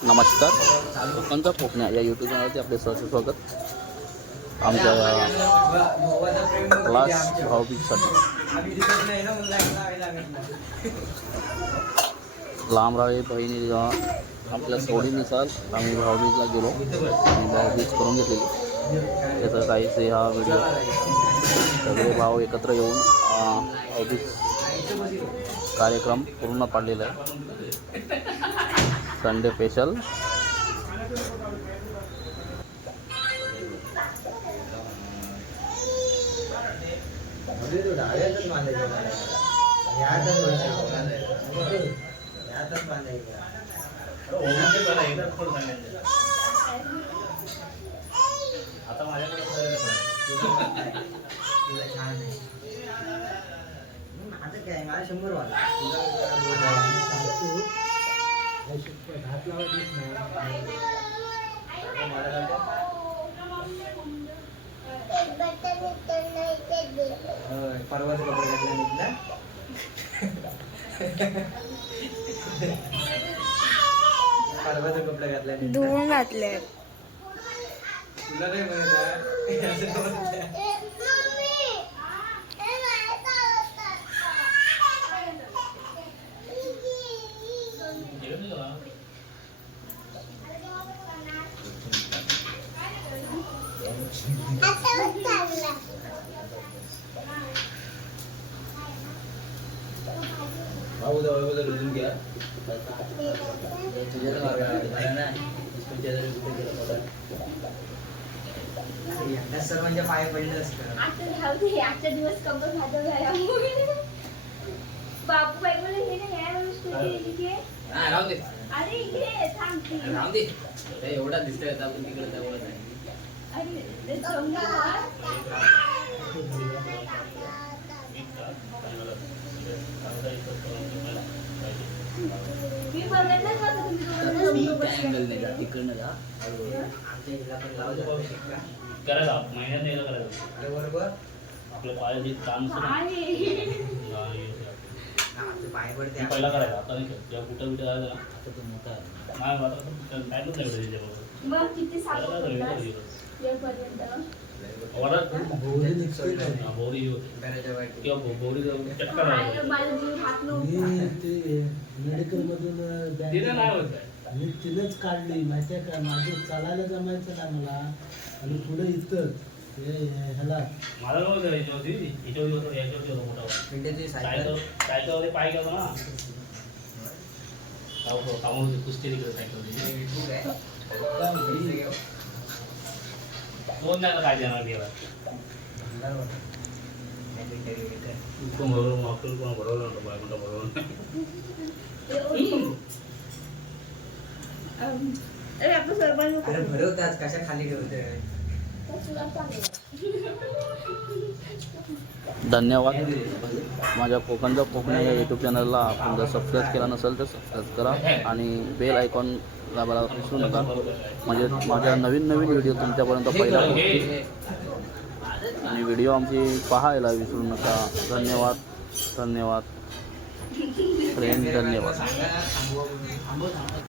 नमस्कार. कोकणचा कोकण्या या यूट्यूब चॅनलचे आपले सहर्ष स्वागत. आमच्या क्लास भाऊबीजसाठी. लांब राळे बहिणी आपल्या सोडीनुसार आम्ही भाऊबीजला गेलो. आणि भाऊबीज करून घेतलेली. त्याचं काहीसे हा व्हिडिओ सगळे भाव एकत्र येऊन अं, भाऊबीज कार्यक्रम पूर्ण पाडलेला आहे. संडे स्पेशल शंभर वाला परवाच कपडे घातला निघला परवाचा कपडे घातला. धुवून घातले तुला नाही म्हणत असं म्हणत आहे. एकदा सर्वांच्या पाय पडलं असतं. आता राहू दे आजचा दिवस कंबर भाजव झाला. बापू बाई हे स्कूटी हा, राहू दे. अरे. राहू दे. हे एवढा दिसतोय आपण तिकडे त्यामुळे नाही अरे करायला महिन्यात एकदा करायचं अरे बरोबर आपल्या पायाची ताण सुरू आहे. आमचे पाय पडते पहिला करायचा आता नाही करत. जेव्हा कुठं कुठं जायचं ना आता तो मोठा आहे. नाही आता टाईमच नाही भेटत त्याच्याबरोबर मी मेडिकल मधून मी काढली माहितीये का माझं चालायला जमायचं ना मला आणि पुढे इथं ह्याला मला नव्हतं याच्यावरती याच्यावरती होतं याच्यावरती मोठा सायकल पाय गेलो ना सावकाश- कुस्ती तिकडे सायकल जणांना काय देणार. कोण बरोबर मागतो कोण बरोबर नव्हतं बाय म्हणता बरोबर अम, अरे आपलं सर्वांना अरे भरवतात कशा खाली ठेवतोय? धन्यवाद. माझ्या कोकणच्या कोकणी या यूट्यूब चॅनलला आपण जर सबस्क्राईब केला नसेल तर सबस्क्राईब करा आणि बेल आयकॉन दाबायला विसरू नका. म्हणजे माझ्या नवीन नवीन व्हिडिओ तुमच्यापर्यंत पहिला आणि व्हिडिओ आमची पाहायला विसरू नका. धन्यवाद धन्यवाद. फ्रेंड धन्यवाद.